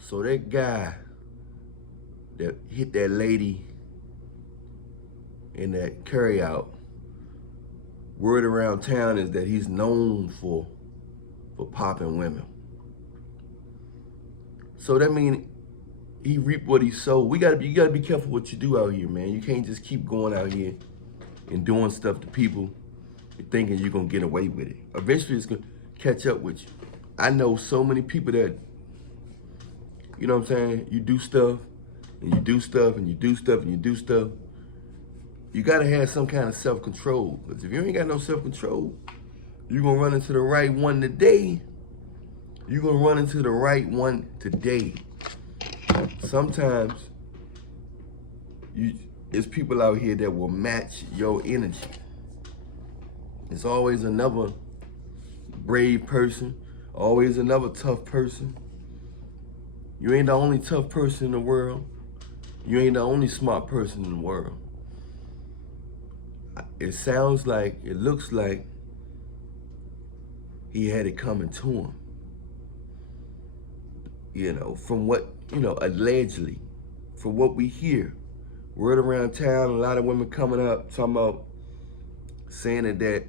So that guy that hit that lady in that carryout, word around town is that he's known for popping women. So that means he reaped what he sowed. You gotta be careful what you do out here, man. You can't just keep going out here and doing stuff to people and thinking you're gonna get away with it. Eventually it's gonna catch up with you. I know so many people that, you know what I'm saying, you do stuff and you do stuff and you do stuff and you do stuff. You gotta have some kind of self-control. Because if you ain't got no self-control, you're gonna run into the right one today. You're gonna run into the right one today. Sometimes it's people out here that will match your energy. It's always another brave person, always another tough person. You ain't the only tough person in the world. You ain't the only smart person in the world. It sounds like, it looks like he had it coming to him. You know, from what, you know, allegedly, from what we hear, word around town, a lot of women coming up talking about saying that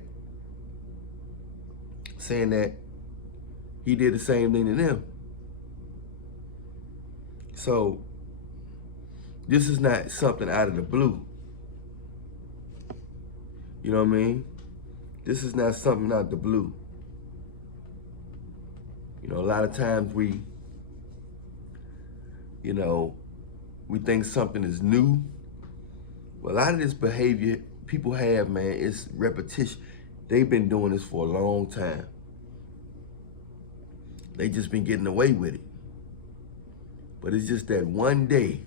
he did the same thing to them. So this is not something out of the blue. You know what I mean? This is not something out of the blue. You know, a lot of times we think something is new. But a lot of this behavior people have, man, it's repetition. They've been doing this for a long time. They just been getting away with it. But it's just that one day,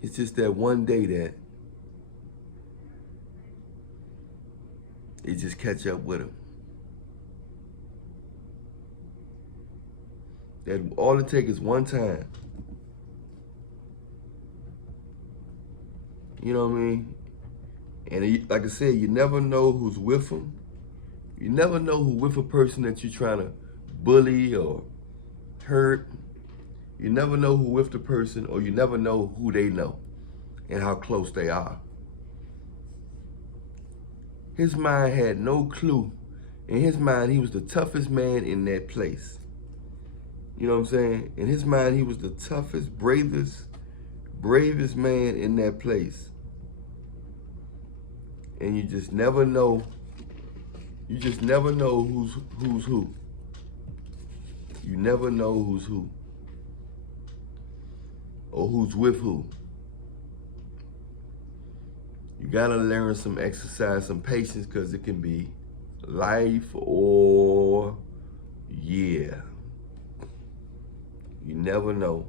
it's just that one day that it just catch up with them. That all it takes is one time. You know what I mean? And like I said, you never know who's with them. You never know who with a person that you're trying to bully or hurt. You never know who with the person, or you never know who they know and how close they are. His mind had no clue. In his mind, he was the toughest man in that place. You know what I'm saying? In his mind, he was the toughest, bravest man in that place. And you just never know. You just never know who's who. You never know who's who. Or who's with who. You gotta learn some exercise, some patience, because it can be life or yeah. You never know.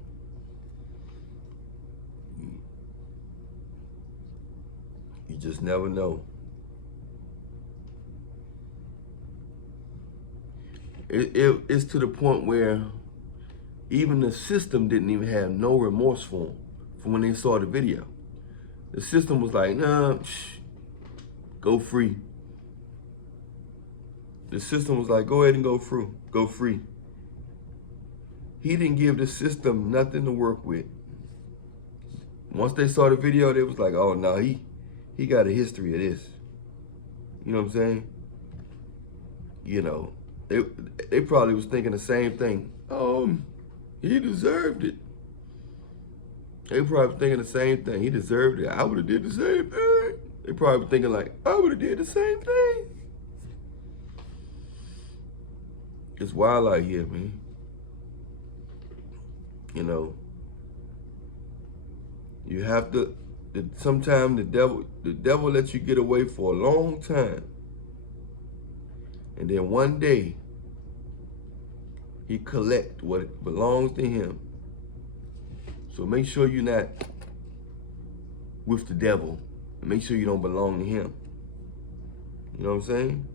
You just never know. It's to the point where even the system didn't even have no remorse for him from when they saw the video. The system was like, nah, go free. The system was like, go ahead and go free. He didn't give the system nothing to work with. Once they saw the video, they was like, oh no, he got a history of this. You know what I'm saying? You know, they probably was thinking the same thing. He deserved it. They probably thinking the same thing. He deserved it. I would have did the same thing. They probably thinking like, I would have did the same thing. It's wild out here, man. You know, you have to, sometimes the devil lets you get away for a long time. And then one day, he collect what belongs to him. So make sure you're not with the devil. And make sure you don't belong to him. You know what I'm saying?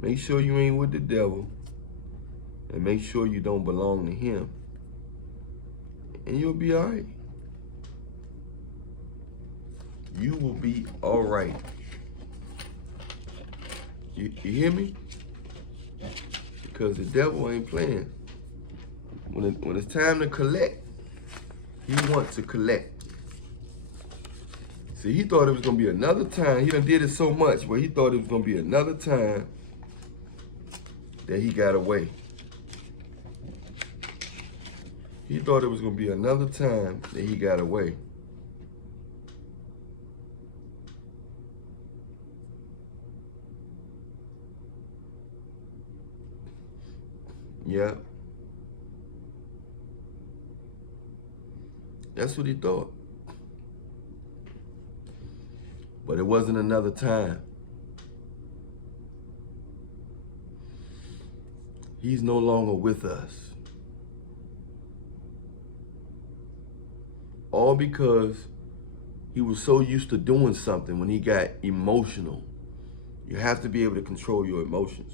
Make sure you ain't with the devil. And make sure you don't belong to him. And you'll be all right. You will be all right. You hear me? Because the devil ain't playing. When it's time to collect, he wants to collect. See, he thought it was going to be another time. He done did it so much where he thought it was going to be another time that he got away. He thought it was going to be another time that he got away. Yeah. That's what he thought. But it wasn't another time. He's no longer with us. All because he was so used to doing something when he got emotional. You have to be able to control your emotions.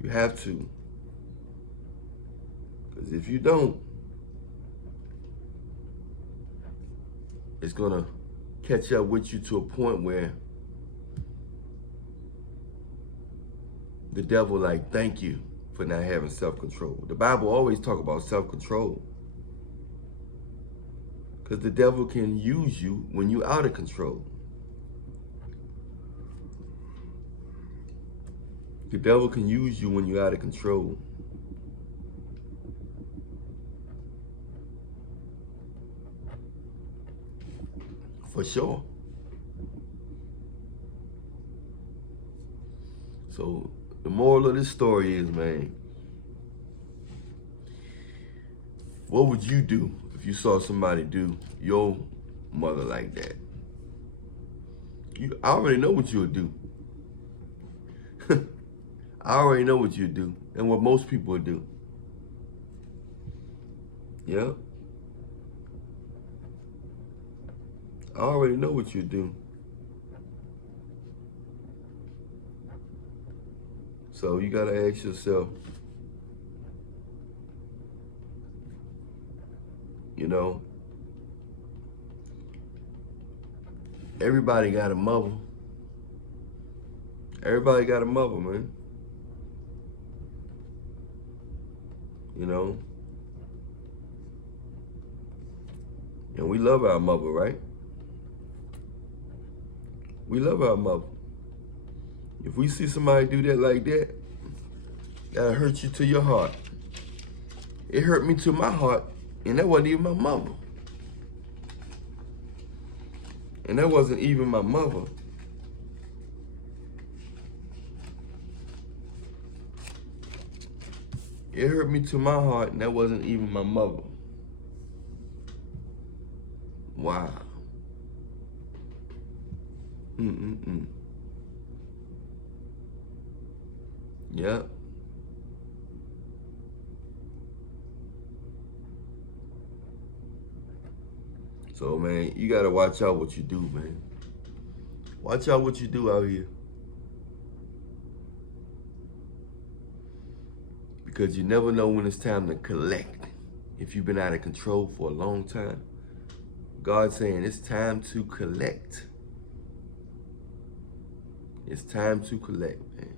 You have to. Because if you don't, it's going to catch up with you to a point where the devil like, thank you for not having self-control. The Bible always talk about self-control. Because the devil can use you when you're out of control. The devil can use you when you're out of control. For sure. So the moral of this story is, man, what would you do if you saw somebody do your mother like that? I already know what you would do. I already know what you do and what most people would do. Yeah. I already know what you do. So you gotta ask yourself, you know, everybody got a mother. Everybody got a mother, man. You know? And we love our mother, right? We love our mother. If we see somebody do that like that, that'll hurt you to your heart. It hurt me to my heart, and that wasn't even my mother. And that wasn't even my mother. It hurt me to my heart, and that wasn't even my mother. Wow. Yep. So, man, you gotta watch out what you do, man. Watch out what you do out here. Because you never know when it's time to collect. If you've been out of control for a long time, God's saying it's time to collect. It's time to collect, man.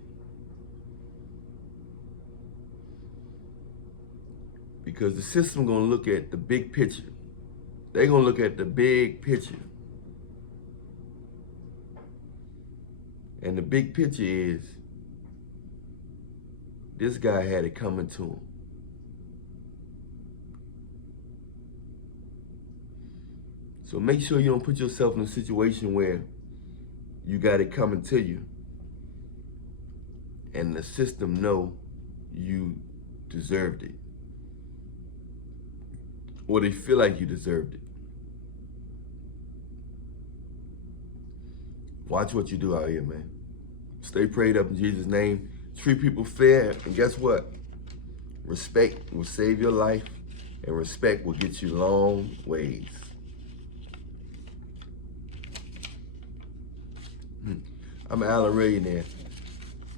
Because the system gonna look at the big picture. They're gonna look at the big picture. And the big picture is, this guy had it coming to him. So make sure you don't put yourself in a situation where you got it coming to you and the system know you deserved it. Or they feel like you deserved it. Watch what you do out here, man. Stay prayed up in Jesus' name. Treat people fair, and guess what? Respect will save your life, and respect will get you long ways. I'm Allan Reallionaire.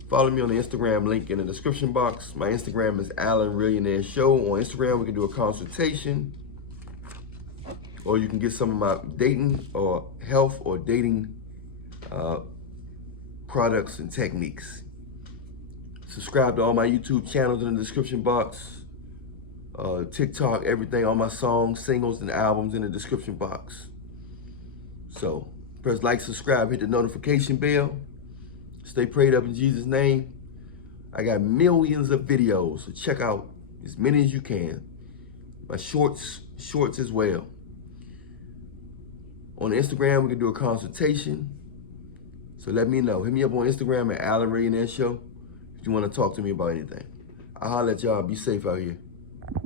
Follow me on the Instagram link in the description box. My Instagram is Allan Reallionaire Show. On Instagram, we can do a consultation, or you can get some of my dating or health or dating products and techniques. Subscribe to all my YouTube channels in the description box. TikTok, everything, all my songs, singles, and albums in the description box. So press like, subscribe, hit the notification bell. Stay prayed up in Jesus' name. I got millions of videos, so check out as many as you can. My shorts as well. On Instagram, we can do a consultation. So let me know. Hit me up on Instagram at Allan Reallionaire Show if you want to talk to me about anything. I'll holler at y'all. Be safe out here.